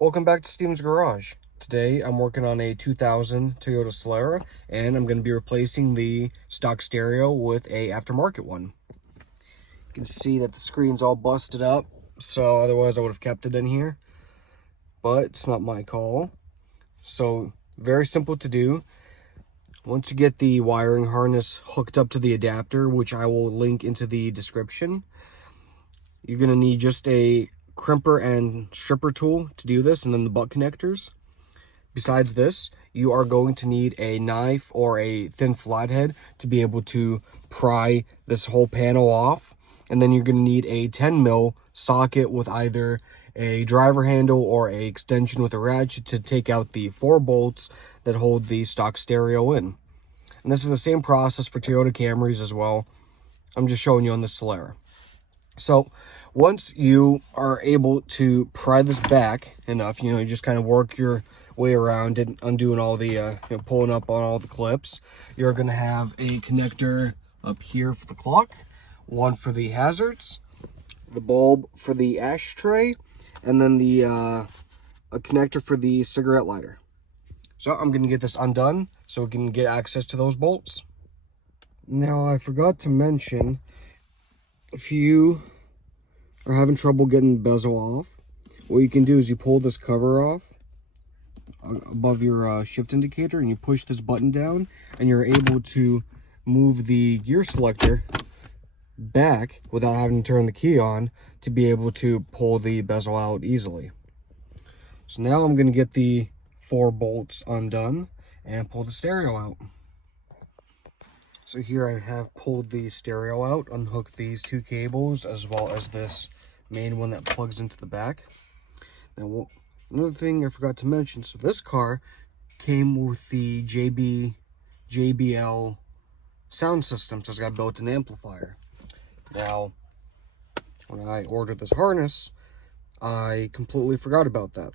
Welcome back to Steven's Garage. Today I'm working on a 2000 Toyota Solara, and I'm going to be replacing the stock stereo with a aftermarket one. You can see that the screen's all busted up, so otherwise I would have kept it in here, but it's not my call. So very simple to do. Once you get the wiring harness hooked up to the adapter, which I will link into the description, you're going to need just a crimper and stripper tool to do this, and then the butt connectors. Besides this, you are going to need a knife or a thin flathead to be able to pry this whole panel off. And then you're going to need a 10 mil socket with either a driver handle or a extension with a ratchet to take out the 4 bolts that hold the stock stereo in. And this is the same process for Toyota Camrys as well. I'm just showing you on the Solara. So once you are able to pry this back enough, you just kind of work your way around it, undoing all the, pulling up on all the clips. You're going to have a connector up here for the clock, one for the hazards, the bulb for the ashtray, and then a connector for the cigarette lighter. So I'm going to get this undone so we can get access to those bolts. Now, I forgot to mention, if you are having trouble getting the bezel off, what you can do is you pull this cover off above your shift indicator, and you push this button down, and you're able to move the gear selector back without having to turn the key on to be able to pull the bezel out easily. So now I'm going to get the 4 bolts undone and pull the stereo out. So here I have pulled the stereo out, unhooked these 2 cables as well as this main one that plugs into the back. Now, another thing I forgot to mention, so this car came with the JBL sound system, so it's got a built-in amplifier. Now, when I ordered this harness, I completely forgot about that.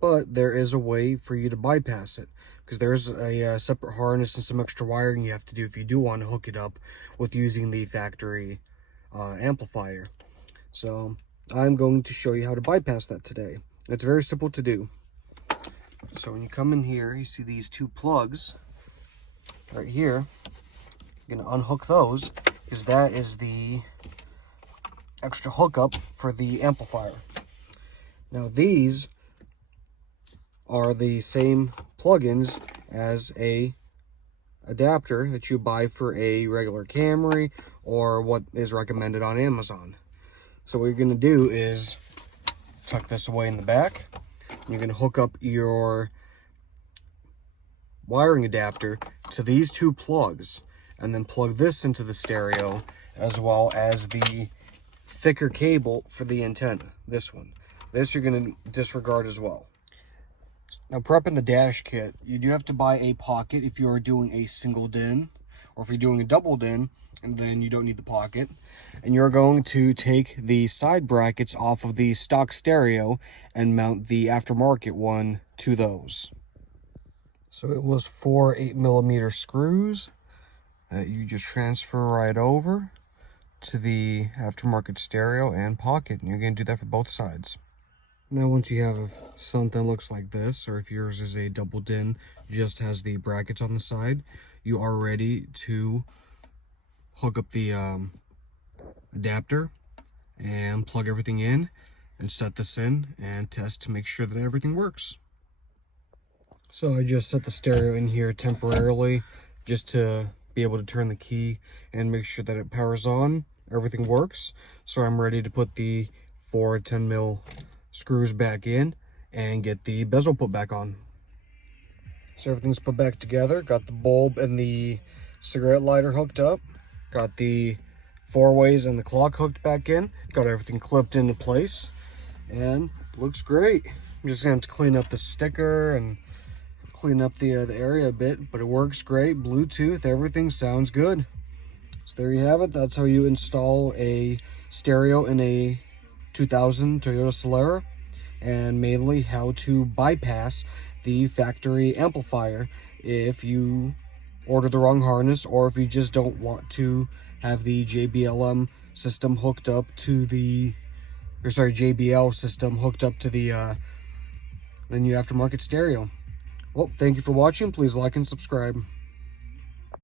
But there is a way for you to bypass it, because there's a separate harness and some extra wiring you have to do if you do want to hook it up with using the factory amplifier. So I'm going to show you how to bypass that today. It's very simple to do. So when you come in here, you see these 2 plugs right here. You're going to unhook those, because that is the extra hookup for the amplifier. Now these are the same plugins as a adapter that you buy for a regular Camry or what is recommended on Amazon. So what you're going to do is tuck this away in the back. You're going to hook up your wiring adapter to these 2 plugs, and then plug this into the stereo as well as the thicker cable for the antenna, this one. This you're going to disregard as well. Now, prepping the dash kit, you do have to buy a pocket if you're doing a single DIN, or if you're doing a double DIN, and then you don't need the pocket. And you're going to take the side brackets off of the stock stereo and mount the aftermarket one to those. So it was 4 8mm screws that you just transfer right over to the aftermarket stereo and pocket, and you're going to do that for both sides. Now once you have something that looks like this, or if yours is a double DIN, just has the brackets on the side, you are ready to hook up the adapter and plug everything in and set this in and test to make sure that everything works. So I just set the stereo in here temporarily just to be able to turn the key and make sure that it powers on, everything works. So I'm ready to put the 4 10mm screws back in and get the bezel put back on. So everything's put back together. Got the bulb and the cigarette lighter hooked up. Got the 4-ways and the clock hooked back in. Got everything clipped into place, and looks great. I'm just gonna have to clean up the sticker and clean up the area a bit, but it works great. Bluetooth, everything sounds good. So there you have it. That's how you install a stereo in a 2000 Toyota Solara, and mainly how to bypass the factory amplifier if you order the wrong harness, or if you just don't want to have the JBL system hooked up to the then you aftermarket stereo. Well, thank you for watching. Please like and subscribe.